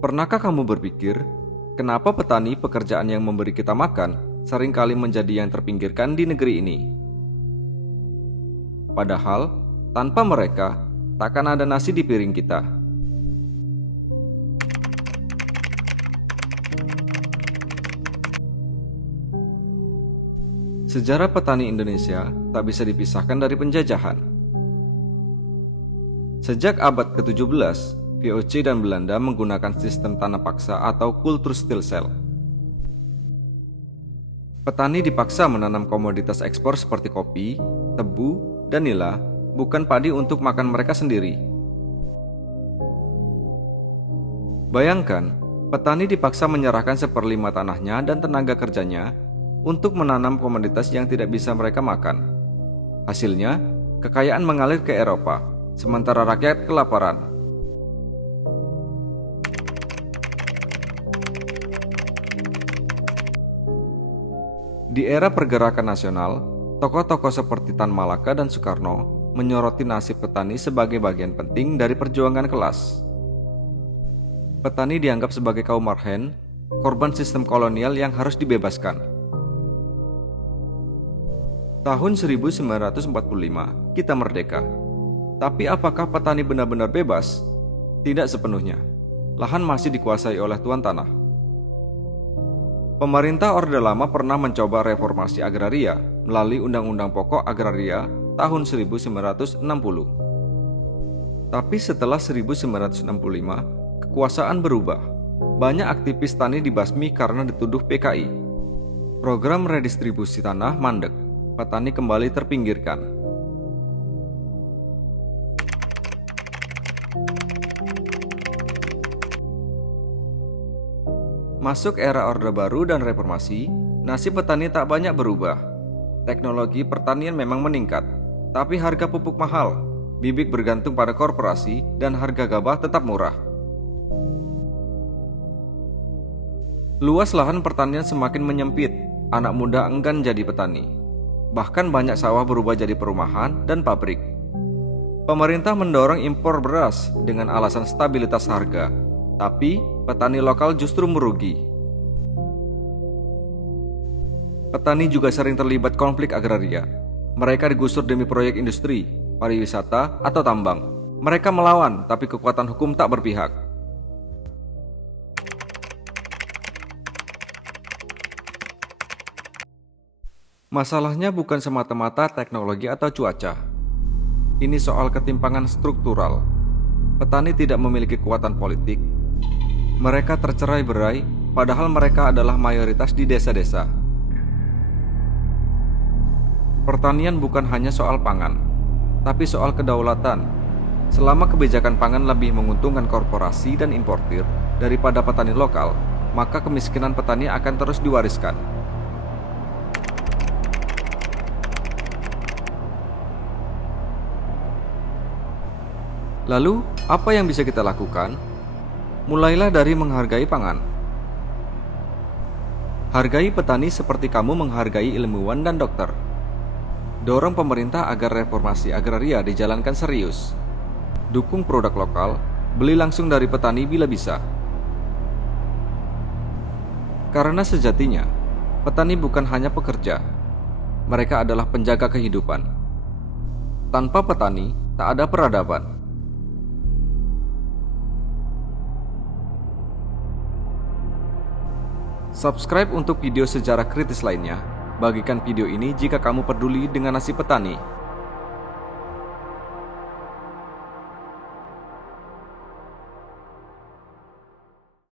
Pernahkah kamu berpikir, kenapa petani pekerjaan yang memberi kita makan seringkali menjadi yang terpinggirkan di negeri ini? Padahal, tanpa mereka, takkan ada nasi di piring kita. Sejarah petani Indonesia tak bisa dipisahkan dari penjajahan. Sejak abad ke-17, VOC dan Belanda menggunakan sistem tanam paksa atau kulturstelsel. Petani dipaksa menanam komoditas ekspor seperti kopi, tebu, dan nila, bukan padi untuk makan mereka sendiri. Bayangkan, petani dipaksa menyerahkan seperlima tanahnya dan tenaga kerjanya untuk menanam komoditas yang tidak bisa mereka makan. Hasilnya, kekayaan mengalir ke Eropa, sementara rakyat kelaparan. Di era pergerakan nasional, tokoh-tokoh seperti Tan Malaka dan Soekarno menyoroti nasib petani sebagai bagian penting dari perjuangan kelas. Petani dianggap sebagai kaum marhen, korban sistem kolonial yang harus dibebaskan. Tahun 1945, kita merdeka. Tapi apakah petani benar-benar bebas? Tidak sepenuhnya. Lahan masih dikuasai oleh tuan tanah. Pemerintah Orde Lama pernah mencoba reformasi agraria melalui Undang-Undang Pokok Agraria tahun 1960. Tapi setelah 1965, kekuasaan berubah. Banyak aktivis tani dibasmi karena dituduh PKI. Program redistribusi tanah mandek, petani kembali terpinggirkan. Masuk era Orde Baru dan Reformasi, nasib petani tak banyak berubah. Teknologi pertanian memang meningkat, tapi harga pupuk mahal, bibit bergantung pada korporasi, dan harga gabah tetap murah. Luas lahan pertanian semakin menyempit, anak muda enggan jadi petani. Bahkan banyak sawah berubah jadi perumahan dan pabrik. Pemerintah mendorong impor beras dengan alasan stabilitas harga. Tapi, petani lokal justru merugi. Petani juga sering terlibat konflik agraria. Mereka digusur demi proyek industri, pariwisata, atau tambang. Mereka melawan, tapi kekuatan hukum tak berpihak. Masalahnya bukan semata-mata teknologi atau cuaca. Ini soal ketimpangan struktural. Petani tidak memiliki kekuatan politik. Mereka tercerai-berai, padahal mereka adalah mayoritas di desa-desa. Pertanian bukan hanya soal pangan, tapi soal kedaulatan. Selama kebijakan pangan lebih menguntungkan korporasi dan importir daripada petani lokal, maka kemiskinan petani akan terus diwariskan. Lalu, apa yang bisa kita lakukan? Mulailah dari menghargai pangan. Hargai petani seperti kamu menghargai ilmuwan dan dokter. Dorong pemerintah agar reformasi agraria dijalankan serius. Dukung produk lokal, beli langsung dari petani bila bisa. Karena sejatinya, petani bukan hanya pekerja. Mereka adalah penjaga kehidupan. Tanpa petani, tak ada peradaban. Subscribe untuk video sejarah kritis lainnya. Bagikan video ini jika kamu peduli dengan nasib petani.